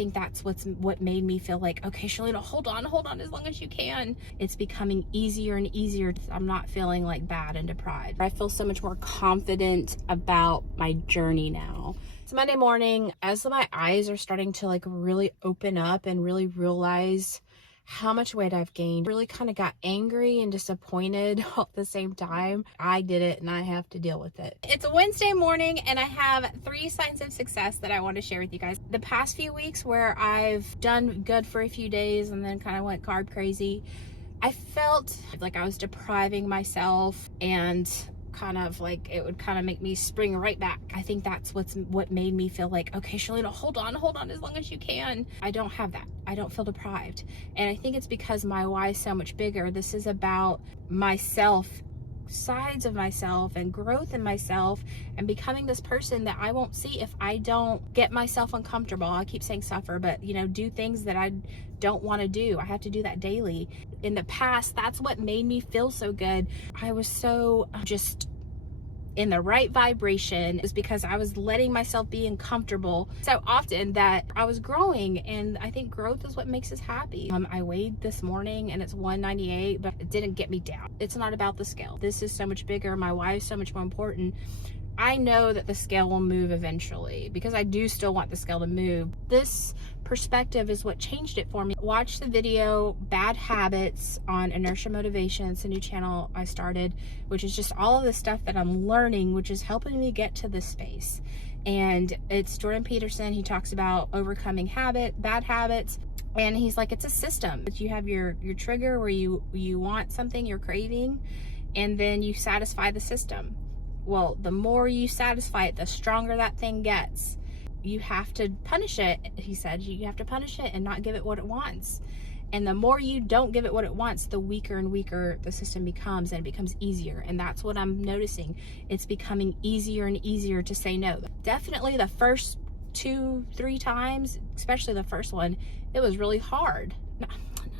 think that's what made me feel like, okay, Shalina, hold on as long as you can. It's becoming easier and easier. I'm not feeling like bad and deprived. I feel so much more confident about my journey now. It's Monday morning. As my eyes are starting to like really open up and really realize how much weight I've gained, really kind of got angry and disappointed all at the same time. I did it and I have to deal with it. It's a Wednesday morning and I have 3 signs of success that I want to share with you guys. The past few weeks where I've done good for a few days and then kind of went carb crazy, I felt like I was depriving myself and kind of like it would kind of make me spring right back. I think that's what made me feel like, okay, Shalina, hold on as long as you can. I don't have that. I don't feel deprived. And I think it's because my why is so much bigger. This is about myself, sides of myself and growth in myself and becoming this person that I won't see if I don't get myself uncomfortable. I keep saying suffer, but do things that I don't want to do. I have to do that daily. In the past, that's what made me feel so good. I was so just in the right vibration. It was because I was letting myself be uncomfortable so often that I was growing, and I think growth is what makes us happy. I weighed this morning and it's 198, but it didn't get me down. It's not about the scale. This is so much bigger. My why is so much more important. I know that the scale will move eventually because I do still want the scale to move. This perspective is what changed it for me. Watch the video Bad Habits on Inertia Motivation. It's a new channel I started, which is just all of the stuff that I'm learning, which is helping me get to this space. And it's Jordan Peterson. He talks about overcoming bad habits. And he's like, it's a system. You have your trigger where you want something you're craving, and then you satisfy the system. Well, the more you satisfy it, the stronger that thing gets. You have to punish it. He said you have to punish it and not give it what it wants. And the more you don't give it what it wants, the weaker and weaker the system becomes, and it becomes easier. And that's what I'm noticing. It's becoming easier and easier to say no. Definitely the first 2-3 times, especially the first one, it was really hard. Not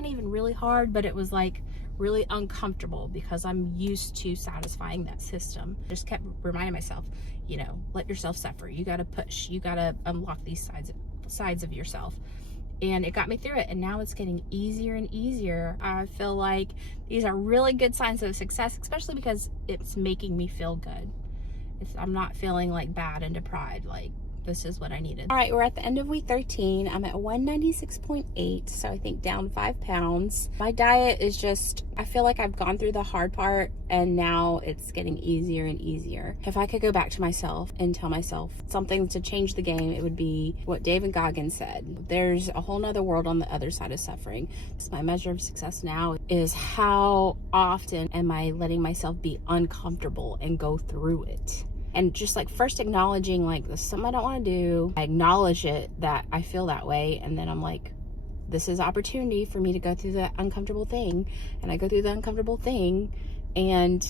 even really hard, but it was like really uncomfortable because I'm used to satisfying that system. Just kept reminding myself, let yourself suffer. You got to push. You got to unlock these sides of yourself. And it got me through it. And now it's getting easier and easier. I feel like these are really good signs of success, especially because it's making me feel good. I'm not feeling like bad and deprived. Like, this is what I needed. All right, we're at the end of week 13. I'm at 196.8, so I think down 5 pounds. My diet is just, I feel like I've gone through the hard part and now it's getting easier and easier. If I could go back to myself and tell myself something to change the game, it would be what David Goggins said. There's a whole nother world on the other side of suffering. So my measure of success now is how often am I letting myself be uncomfortable and go through it. And just like first acknowledging like this is something I don't want to do. I acknowledge it that I feel that way, and then I'm like, this is opportunity for me to go through the uncomfortable thing. And I go through the uncomfortable thing, and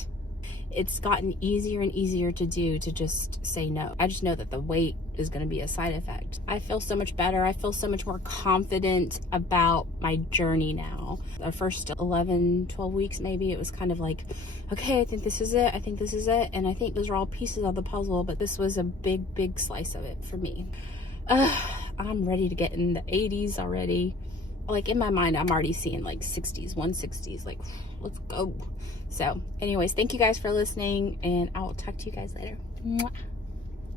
it's gotten easier and easier to do, to just say no. I just know that the weight is going to be a side effect. I feel so much better. I feel so much more confident about my journey now. The first 11, 12 weeks, maybe, it was kind of like, okay, I think this is it. I think this is it. And I think those are all pieces of the puzzle, but this was a big, big slice of it for me. I'm ready to get in the 80s already. Like in my mind, I'm already seeing like 60s, 160s, like let's go. So anyways, thank you guys for listening, and I'll talk to you guys later. Mwah.